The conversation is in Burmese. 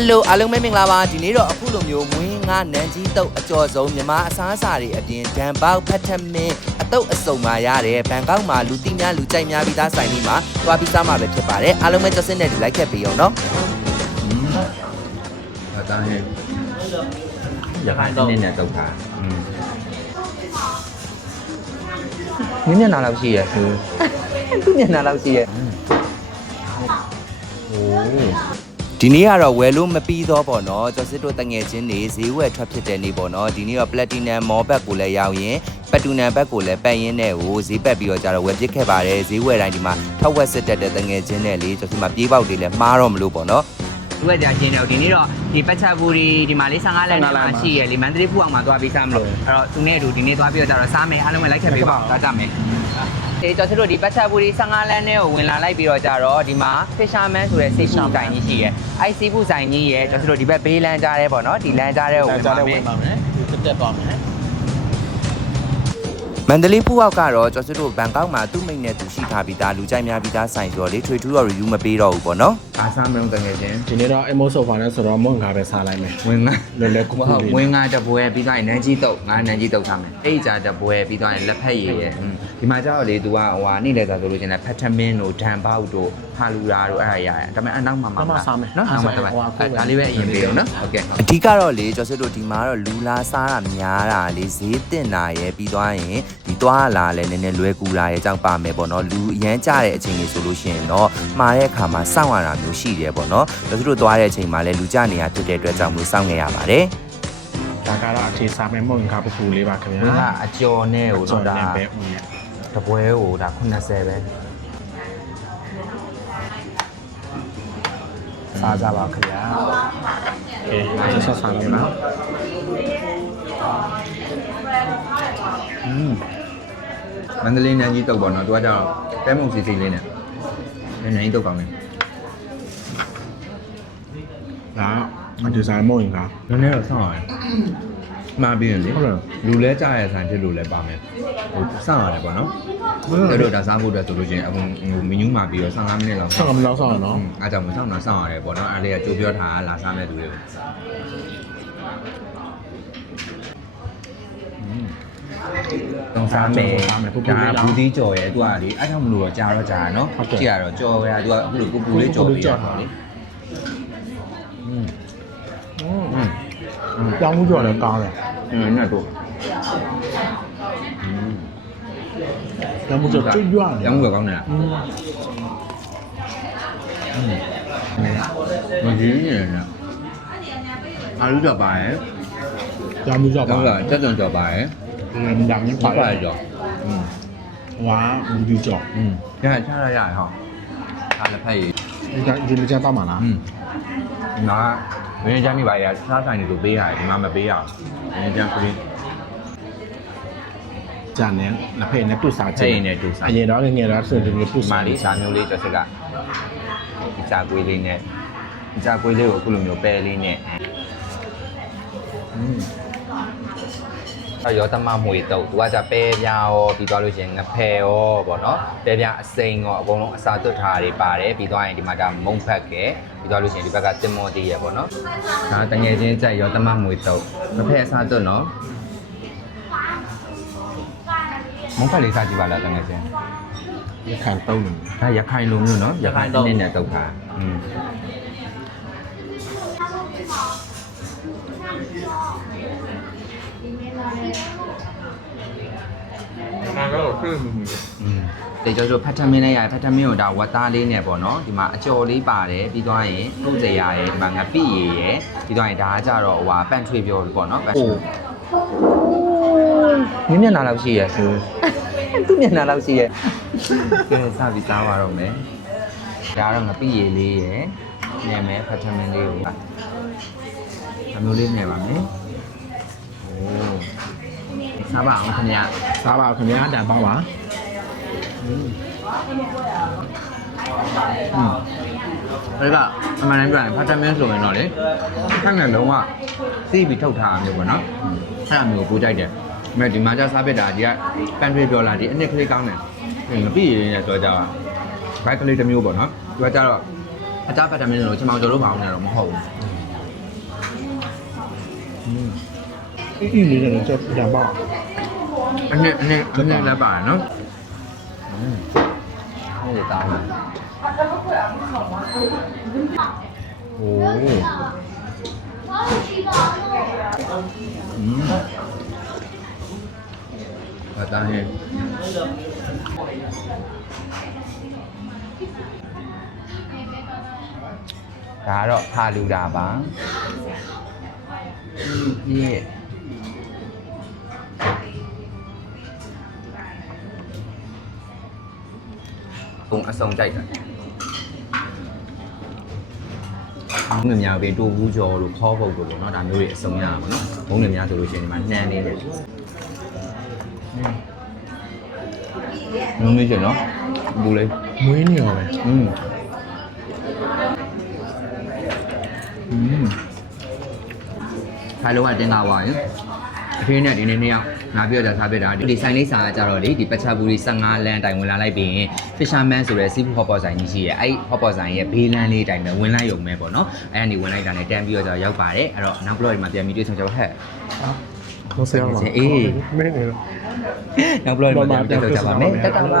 Hello အားလုံးပဲမင်္ဂလာပါဒီနေ့တော့အခုလိုမျိုးမွေးငါနန်းကြီးတုပ်အကျော်ဆုံးမြမအစားအစာတွေအပြင်ဒံပေါက်ဖတ်ထမင်းအတုပ်အစုံမှာရတယ်ဘန်ကောက်မှာလူတိများလူကြိုက်များပြီးသားဆိုင်လေးမှာသွားပြီးစားမှာပဲဖြစ်ပါတယ်အားလုံးပဲကြိုစင်းနဲ့လိုက်ခဲ့ပြီးအောင်နော်အတန်းဟဲ့ရခိုင်တော့နင်းနေတော့တာနင်းမျက်နှာလောက်ရှိရသူသူမျက်နှာလောက်ရှိရဟိုး ဒီနေ့ကတော့ဝယ်လို့မပြီးတော့ပေါ့နော်ကျော်စစ်တို့တငယ်ချင်းတွေဈေးဝယ်ထွက်ဖြစ်တဲ့နေ့ပေါ့နော်ဒီနေ့တော့ Platinum Mall ဘက်ကိုလည်းရောက်ရင်ပတူနံဘက်ကိုလည်းပတ်ရင်းနဲ့ဟိုဈေးပတ်ပြီးတော့ကြတော့ဝယ်ပစ်ခဲ့ပါတယ်ဈေးဝယ်တိုင်းဒီမှာထောက်ဝက်စစ်တက်တဲ့တငယ်ချင်းနဲ့လေကျော်စစ်မှာပြေးပေါက်တွေလည်းမှားတော့မလို့ပေါ့နော်သူကကြာချင်းတော့ဒီနေ့တော့ဒီပတ်ချက်ဘူးဒီဒီမှာလေး15လက်နဲ့မှရှိရလေမန္တလေးဖူအောင်မှာသွားပြီးစားမလို့အဲ့တော့သူနဲ့အတူဒီနေ့သွားပြီးတော့ကြတော့စားမယ်အားလုံးပဲလိုက်ခဲ့ပေးပါသွားကြမယ် အေးကျော်စတို့ဒီပတ်ချက်ဘူးဒီ15လက်နဲ့ကိုဝင်လာလိုက်ပြီးတော့ကြတော့ဒီမှာ Fisherman ဆိုတဲ့စီဖူးဆိုင်ကြီးရှိရယ်အဲ့စီဖူးဆိုင်ကြီးရယ်ကျော်စတို့ဒီဘက်ဘေးလန်းကြားရဲပေါ့နော်ဒီလန်းကြားရဲကိုဝင်ပါမယ်တက်တက်သွားမယ်မန္တလေးဖူးအောက်ကတော့ကျော်စစ်တို့ဘန်ကောက်မှာသူ့မိတ်နဲ့သူရှိထားပြီးသားလူကြိုက်များပြီးသားဆိုင်ဆိုတော့လေထွေထူးတော့ review မပေးတော့ဘူးပေါ့နော် အားစားမလို့တကယ်ချင်းဒီနေ့တော့ emo sofa နဲ့ဆိုတော့မွန်ကားပဲစားလိုက်မယ်ဝင်ငါလွယ်လွယ်ကူကူဟုတ်လေးဝင်ငါတပွဲပြီးသွားရင်နန်းကြီးတုတ်ငါနန်းကြီးတုတ်ထားမယ်အဲ့ကြတပွဲပြီးသွားရင်လက်ဖက်ရည်ရဲ့ဒီမှာကျတော့လေ तू ကဟိုဟာနေ့လေသာဆိုလို့ချင်းလဲဖတ်ထမင်းတို့ဒံပေါက်တို့ဟာလူရာတို့အဲ့ဒါရရတယ်ဒါပေမဲ့အနောက်မှာမှာနော်နောက်မှာတမဒါလေးပဲအရင်ပေးတော့နော်ဟုတ်ကဲ့အဓိကတော့လေကျော်စစ်တို့ဒီမှာတော့လူလာစားတာများတာလေဈေးတင်တာရဲ့ပြီးသွားရင်ဒီသွားလာလဲနည်းနည်းလွယ်ကူလာရဲ့အကြောင်းပါမယ်ပေါ့နော်လူအရန်ကြတဲ့အချိန်ကြီးဆိုလို့ရှိရင်တော့မှာတဲ့အခါမှာစောင့်ရတာမျိုးမျိုးရှိတယ်ပေါ့နော်။ဒါဆိုတော့သွားတဲ့အချိန်မှာလည်းလူကြနေရဖြစ်တဲ့အတွက်ကြောင့်မို့စောင့်နေရပါတယ်။ဒါကတော့အထေစာမဲမုံကပပူလေးပါခင်ဗျာဒါအကျော်နဲ့ဟိုတော့ဒါပဲဦးနဲ့တပွဲဟိုဒါ80ပဲစားကြပါခင်ဗျာအေးအဲ့ဆက်ဆံနေပါอืมမန္တလေးနန်းကြီးတုတ်ပေါ့နော်သူကကြောင့်တဲမုံစီစီလေးနဲ့နန်းကြီးတုတ်ကောင်းတယ် ဒါအဒီဇိုင်းမွန်ကားနည်းနည်းတော့ဆောင်းရတယ်မှားပြီးရင်လေဟုတ်လားလူလဲကြားရဆိုင်ဖြစ်လို့လဲပါမယ်ဟိုဆောင်းရတယ်ပေါ့နော်တို့တို့ဒါစားဖို့အတွက်ဆိုလို့ချင်းအခုဟိုမီနူးမှာပြီးတော့15မိနစ်လောက်ဆောက်မလောက်ဆောက်ရနော်အားကြောင့်မဆောင်းတော့ဆောင်းရတယ်ပေါ့နော်အားလေးကကြိုပြောထားတာလာစားမဲ့သူတွေကို စား mè cá bù tí trời ấy tôi à đi. Anh không lừa chào nó chả nó. Chỉ là nó cho ra tôi không được cũng bù lấy trời đi. rau cũng cho là cao rồi. Ừ là đủ rau cũng rất ngon rau cũng con nè. Nó dính gì nè. Ăn rất là bài ấy? Rau cũng cho bài rất เงินดำนี่ปล่อย快一点，嗯ว้ามัดีจ่อก嗯，现在现在也好，它的配，นี่จะยินดีเจ้าต้าหมานะ嗯，那人家家米白呀，他上你都背呀，你妈妈背呀，人家这样จานเนี้ยนะเพลงเนี้ยตู้สา背，เจ配呢就อัน是，นี้ร้องเงี้ยร้องสื่อถึงตู้สา马里山牛里就是个，一家龟里呢，一家龟里有咕噜牛背里呢，嗯， က်ရောတမမွေတုပ်သူကကြပဲပြာရောပြီးသွားလို့ရှင်ငဖယ်ရောပေါ့နော်ပဲပြာအစိမ်းရောအကုန်လုံးအစာသွတ်ထားတွေပါတယ်ပြီးသွားရင်ဒီမှာကမုံဖက်ကဲပြီးသွားလို့ရှင်ဒီဘက်ကတင်မောတီးရပေါ့နော်ဒါတငယ်ချင်းကြက်ရောတမမွေတုပ်ငဖယ်အစာသွတ်နော်မုံဖက်လေးစားကြည့်ပါလားတငယ်ချင်းရခိုင်တုံးလို့ဒါရခိုင်လိုမျိုးနော်ရခိုင်တုံးနဲ့တုပ်တာอืม ငါကတော့ခရမမီလေကျွန်တော်တို့ဖတ်ထမင်းလေးရဖတ်ထမင်းကိုဒါဝတ်သားလေးနဲ့ပေါ့နော်ဒီမှာအကျော်လေးပါတယ်ပြီးသွားရင်ကုတ်စရာရယ်ဒီမှာငပိရယ်ရယ်ပြီးသွားရင်ဒါကကြတော့ဟိုဟာပန့်ထွေပြောပေါ့နော်ပန့်ထွေမင်းမျက်နှာလောက်ရှိရဆိုသူ့မျက်နှာလောက်ရှိရကဲစပြီးသားပါတော့မယ်ဒါကတော့ငပိရယ်လေးရယ်နေမယ်ဖတ်ထမင်းလေးကိုအမျိုးလေးနေပါမယ် စားပါအောင်ခင်ဗျာစားပါခင်ဗျာဒါပါပါอืมဒါကအမှန်တမ်းပြောရင်ဖတ်တမင်းဆိုရင်တော့လေဖတ်နဲ့လုံးဝစီးပြီးထုတ်ထားတာမျိုးပေါ့နော်အဲ့အမျိုးကိုပူကြိုက်တယ်။မဲ့ဒီမှာကျစားပစ်တာဒီကပန်ထွေးပြောလာဒီအနှစ်ကလေးကောင်းတယ်။ငပိရင်းနဲ့ဆိုကြတာဘိုက်ကလေးတစ်မျိုးပေါ့နော်။ဒီကကျတော့အတားဖတ်တမင်းလို့ချင်မောင်ကျော်တို့မအောင်နဲ့တော့မဟုတ်ဘူးအေးအေးလေးနဲ့ကျပြန်ပါအနှစ်အနှစ်အနှစ်လည်းပါ anh này anh này anh này là bả nó. Không để tao ồ. Và ta hề cá rồi tha lưu đà bá yeah. ပြည့် ပုံအစုံကြိုက်တာဘုံငများပဲတူဘူးကျော်လို့ခေါ်ဖို့ကိုလို့เนาะဒါမျိုးတွေအစုံရတာပေါ့เนาะဘုံငများဆိုလို့ရှိရင်ဒီမှာနှမ်းနေတယ်နုံးနေကြเนาะဘူးလေး မွေးနေရောပဲ อืมอืม ဖာလူကတင်တာပါရင် အဖေနဲ့ဒီနေ့နေ့ရောက်ငါပြောကြထားပြတာဒီဆိုင်လေးစာကကြတော့လေဒီပချာဘူရီ15လမ်းတိုင်ဝင်လာလိုက်ပြီးရင် Fisherman ဆိုတဲ့စီးပူဟော့ပေါ်ဆိုင်ကြီးရှိရဲ့အဲ့ဟော့ပေါ်ဆိုင်ရဲ့ဘေးလမ်းလေးတိုင်ပဲဝင်လိုက်ရုံပဲပေါ့နော်အဲ့ကနေဝင်လိုက်တာနဲ့တန်းပြီးတော့ကြရောက်ပါတယ်အဲ့တော့နောက်ဘလော့ဒီမှာပြန်ပြီးတွေ့ဆုံကြပါဟဲ့ဟုတ်ဆရာပါအေးမင်းနေတော့နောက်ဘလော့ဒီမှာပြန်တွေ့ဆုံကြပါမယ်တက်တာပါ